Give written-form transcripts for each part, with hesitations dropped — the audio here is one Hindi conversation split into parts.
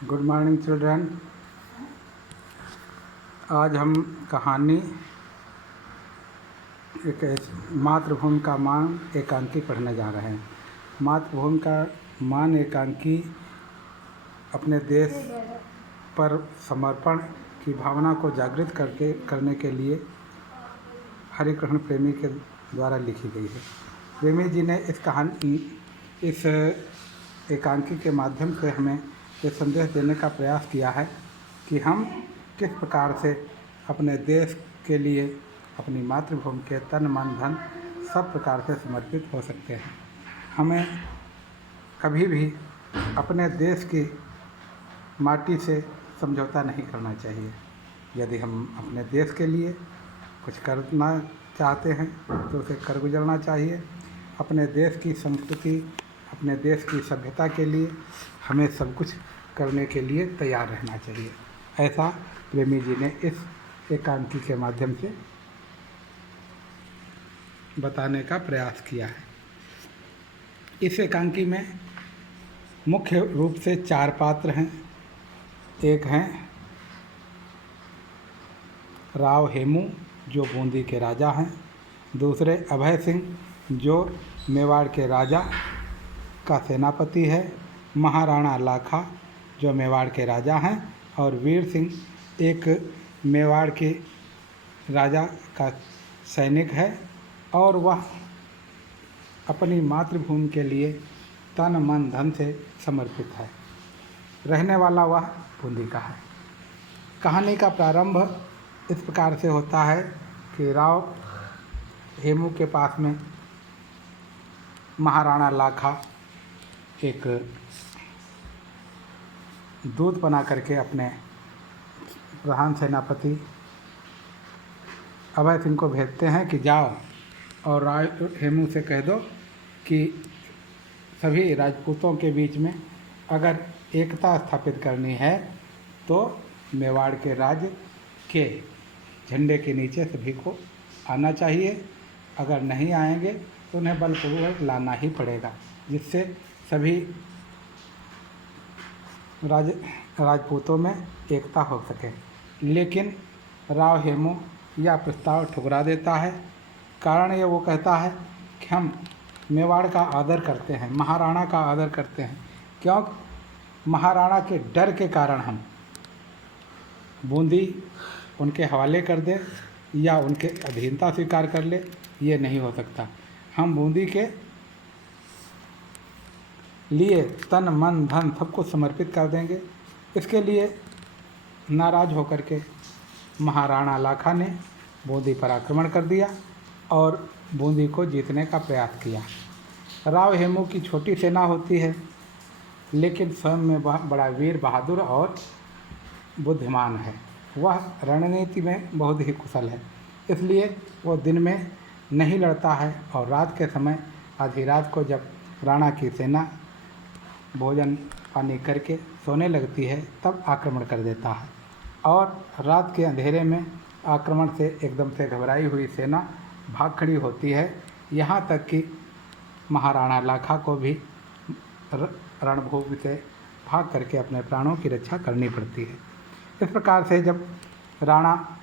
Good morning children. आज हम कहानी मातृभूमि का मान एकांकी पढ़ने जा रहे हैं। मातृभूमि का मान एकांकी अपने देश पर समर्पण की भावना को जागृत करने के लिए हरिकृष्ण प्रेमी के द्वारा लिखी गई है। प्रेमी जी ने इस एकांकी के माध्यम से हमें ये संदेश देने का प्रयास किया है कि हम किस प्रकार से अपने देश के लिए अपनी मातृभूमि के तन मन धन सब प्रकार से समर्पित हो सकते हैं। हमें कभी भी अपने देश की माटी से समझौता नहीं करना चाहिए। यदि हम अपने देश के लिए कुछ करना चाहते हैं तो उसे कर गुजरना चाहिए। अपने देश की संस्कृति, अपने देश की सभ्यता के लिए हमें सब कुछ करने के लिए तैयार रहना चाहिए। ऐसा प्रेमी जी ने इस एकांकी के माध्यम से बताने का प्रयास किया है। इस एकांकी में मुख्य रूप से 4 पात्र हैं। एक हैं राव हेमू जो बूंदी के राजा हैं, दूसरे अभय सिंह जो मेवाड़ के राजा का सेनापति है, महाराणा लाखा जो मेवाड़ के राजा हैं, और वीर सिंह एक मेवाड़ के राजा का सैनिक है और वह अपनी मातृभूमि के लिए तन मन धन से समर्पित है। रहने वाला वह बूंदी का है। कहानी का प्रारंभ इस प्रकार से होता है कि राव हेमू के पास में महाराणा लाखा एक दूत बना करके अपने प्रधान सेनापति अभय सिंह को भेजते हैं कि जाओ और राव हेमू से कह दो कि सभी राजपूतों के बीच में अगर एकता स्थापित करनी है तो मेवाड़ के राज्य के झंडे के नीचे सभी को आना चाहिए। अगर नहीं आएंगे तो उन्हें बलपूर्वक लाना ही पड़ेगा, जिससे सभी राजपूतों में एकता हो सके। लेकिन राव हेमू यह प्रस्ताव ठुकरा देता है। कारण ये वो कहता है कि हम मेवाड़ का आदर करते हैं, महाराणा का आदर करते हैं, क्योंकि महाराणा के डर के कारण हम बूंदी उनके हवाले कर दे या उनके अधीनता स्वीकार कर ले, ये नहीं हो सकता। हम बूंदी के लिए तन मन धन सब कुछ समर्पित कर देंगे। इसके लिए नाराज होकर के महाराणा लाखा ने बूंदी पर आक्रमण कर दिया और बूंदी को जीतने का प्रयास किया। राव हेमू की छोटी सेना होती है, लेकिन स्वयं में बड़ा वीर बहादुर और बुद्धिमान है। वह रणनीति में बहुत ही कुशल है, इसलिए वो दिन में नहीं लड़ता है और रात के समय आधी रात को जब राणा की सेना भोजन पानी करके सोने लगती है तब आक्रमण कर देता है। और रात के अंधेरे में आक्रमण से एकदम से घबराई हुई सेना भाग खड़ी होती है। यहाँ तक कि महाराणा लाखा को भी रणभूमि से भाग करके अपने प्राणों की रक्षा करनी पड़ती है। इस प्रकार से जब राणा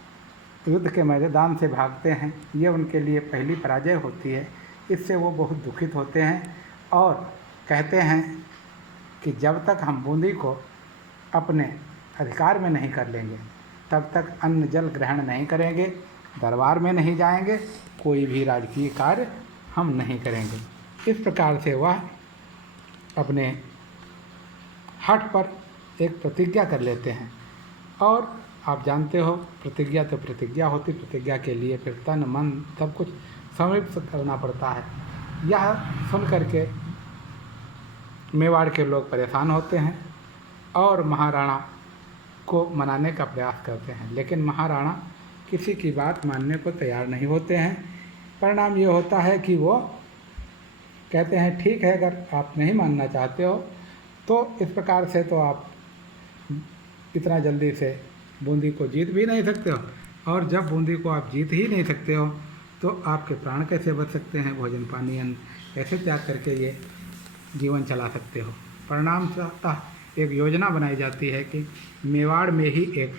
युद्ध के मैदान से भागते हैं, ये उनके लिए पहली पराजय होती है। इससे वो बहुत दुखित होते हैं और कहते हैं कि जब तक हम बूंदी को अपने अधिकार में नहीं कर लेंगे तब तक अन्न जल ग्रहण नहीं करेंगे, दरबार में नहीं जाएंगे, कोई भी राजकीय कार्य हम नहीं करेंगे। इस प्रकार से वह अपने हठ पर एक प्रतिज्ञा कर लेते हैं। और आप जानते हो प्रतिज्ञा तो प्रतिज्ञा होती, प्रतिज्ञा के लिए फिर तन मन सब कुछ समर्पित करना पड़ता है। यह सुन करके मेवाड़ के लोग परेशान होते हैं और महाराणा को मनाने का प्रयास करते हैं, लेकिन महाराणा किसी की बात मानने को तैयार नहीं होते हैं। परिणाम ये होता है कि वो कहते हैं ठीक है, अगर आप नहीं मानना चाहते हो तो इस प्रकार से तो आप इतना जल्दी से बूंदी को जीत भी नहीं सकते हो, और जब बूंदी को आप जीत ही नहीं सकते हो तो आपके प्राण कैसे बच सकते हैं, भोजन पानी अन्न कैसे त्याग करके ये जीवन चला सकते हो। परिणाम एक योजना बनाई जाती है कि मेवाड़ में ही एक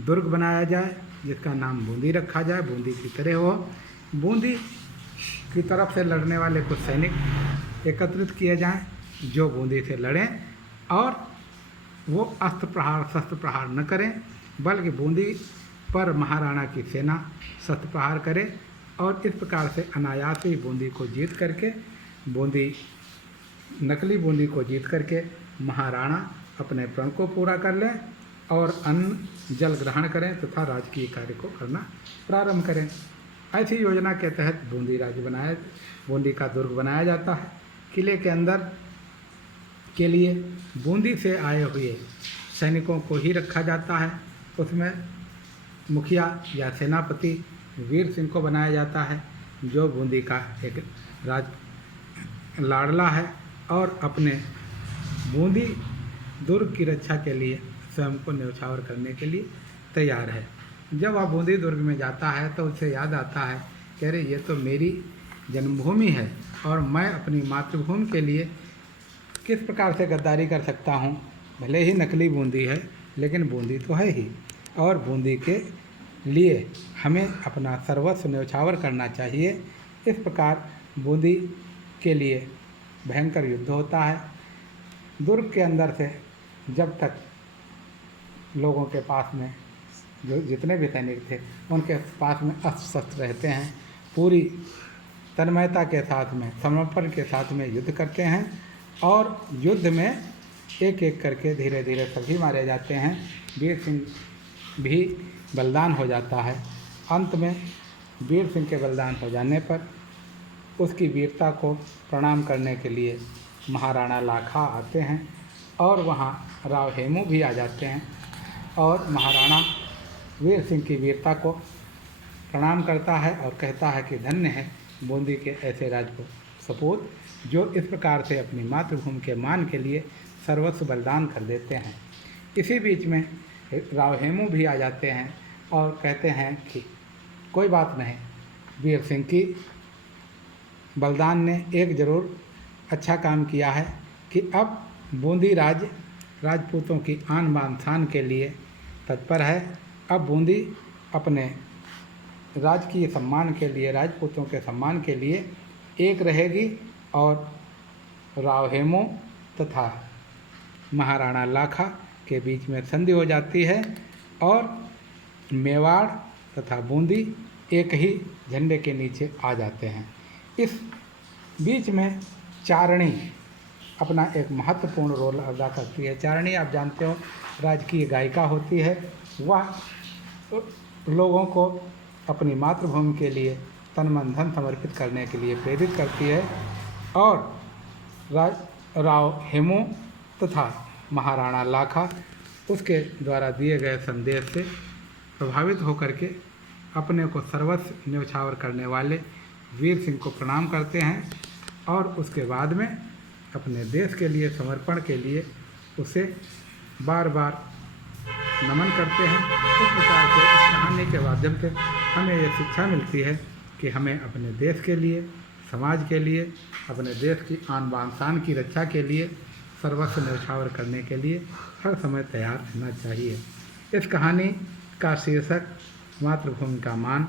दुर्ग बनाया जाए जिसका नाम बूंदी रखा जाए, बूंदी की तरह हो। बूंदी की तरफ से लड़ने वाले कुछ सैनिक एकत्रित किए जाएं जो बूंदी से लड़ें और वो अस्त्र प्रहार शस्त्र प्रहार न करें, बल्कि बूंदी पर महाराणा की सेना शस्त्र प्रहार करे और इस प्रकार से अनायास ही बूंदी को जीत करके नकली बूंदी को जीत करके महाराणा अपने प्रण को पूरा कर लें और अन्न जल ग्रहण करें तथा राजकीय कार्य को करना प्रारंभ करें। ऐसी योजना के तहत बूंदी का दुर्ग बनाया जाता है। किले के अंदर के लिए बूंदी से आए हुए सैनिकों को ही रखा जाता है। उसमें मुखिया या सेनापति वीर सिंह को बनाया जाता है जो बूंदी का एक लाडला है और अपने बूंदी दुर्ग की रक्षा के लिए स्वयं को न्यौछावर करने के लिए तैयार है। जब वह बूंदी दुर्ग में जाता है तो उसे याद आता है कि अरे ये तो मेरी जन्मभूमि है और मैं अपनी मातृभूमि के लिए किस प्रकार से गद्दारी कर सकता हूँ। भले ही नकली बूंदी है लेकिन बूंदी तो है ही, और बूंदी के लिए हमें अपना सर्वस्व न्यौछावर करना चाहिए। इस प्रकार बूंदी के लिए भयंकर युद्ध होता है। दुर्ग के अंदर से जब तक लोगों के पास में जो जितने भी सैनिक थे उनके पास में अस्त्र शस्त्र रहते हैं, पूरी तन्मयता के साथ में समर्पण के साथ में युद्ध करते हैं और युद्ध में एक एक करके धीरे धीरे सभी मारे जाते हैं। वीर सिंह भी बलिदान हो जाता है। अंत में वीर सिंह के बलिदान हो जाने पर उसकी वीरता को प्रणाम करने के लिए महाराणा लाखा आते हैं और वहाँ राव हेमू भी आ जाते हैं और महाराणा वीर सिंह की वीरता को प्रणाम करता है और कहता है कि धन्य है बूंदी के ऐसे राजपूत सपूत जो इस प्रकार से अपनी मातृभूमि के मान के लिए सर्वस्व बलिदान कर देते हैं। इसी बीच में राव हेमू भी आ जाते हैं और कहते हैं कि कोई बात नहीं, वीर सिंह की बलिदान ने एक ज़रूर अच्छा काम किया है कि अब बूंदी राजपूतों की आन बान शान के लिए तत्पर है। अब बूंदी अपने राजकीय सम्मान के लिए, राजपूतों के सम्मान के लिए एक रहेगी और राव हेमू तथा महाराणा लाखा के बीच में संधि हो जाती है और मेवाड़ तथा बूंदी एक ही झंडे के नीचे आ जाते हैं। इस बीच में चारणी अपना एक महत्वपूर्ण रोल अदा करती है। चारणी आप जानते हो राजकीय गायिका होती है। वह लोगों को अपनी मातृभूमि के लिए तन मन धन समर्पित करने के लिए प्रेरित करती है और राव हेमू तथा महाराणा लाखा उसके द्वारा दिए गए संदेश से प्रभावित होकर के अपने को सर्वस्व न्यौछावर करने वाले वीर सिंह को प्रणाम करते हैं और उसके बाद में अपने देश के लिए समर्पण के लिए उसे बार बार नमन करते हैं। इस प्रकार से इस कहानी के माध्यम से हमें यह शिक्षा मिलती है कि हमें अपने देश के लिए, समाज के लिए, अपने देश की आन बान शान की रक्षा के लिए सर्वस्व न्यौछावर करने के लिए हर समय तैयार रहना चाहिए। इस कहानी का शीर्षक मातृभूमि का मान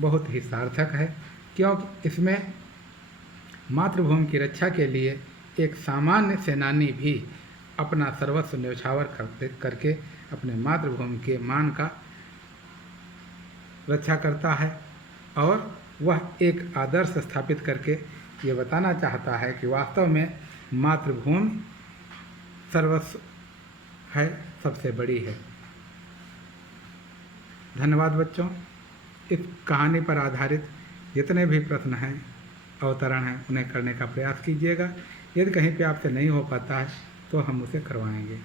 बहुत ही सार्थक है क्योंकि इसमें मातृभूमि की रक्षा के लिए एक सामान्य सेनानी भी अपना सर्वस्व न्यौछावर करके अपने मातृभूमि के मान का रक्षा करता है और वह एक आदर्श स्थापित करके ये बताना चाहता है कि वास्तव में मातृभूमि सर्वस्व है, सबसे बड़ी है। धन्यवाद बच्चों। इस कहानी पर आधारित जितने भी प्रश्न हैं, अवतरण हैं, उन्हें करने का प्रयास कीजिएगा। यदि कहीं पे आपसे नहीं हो पाता है तो हम उसे करवाएंगे।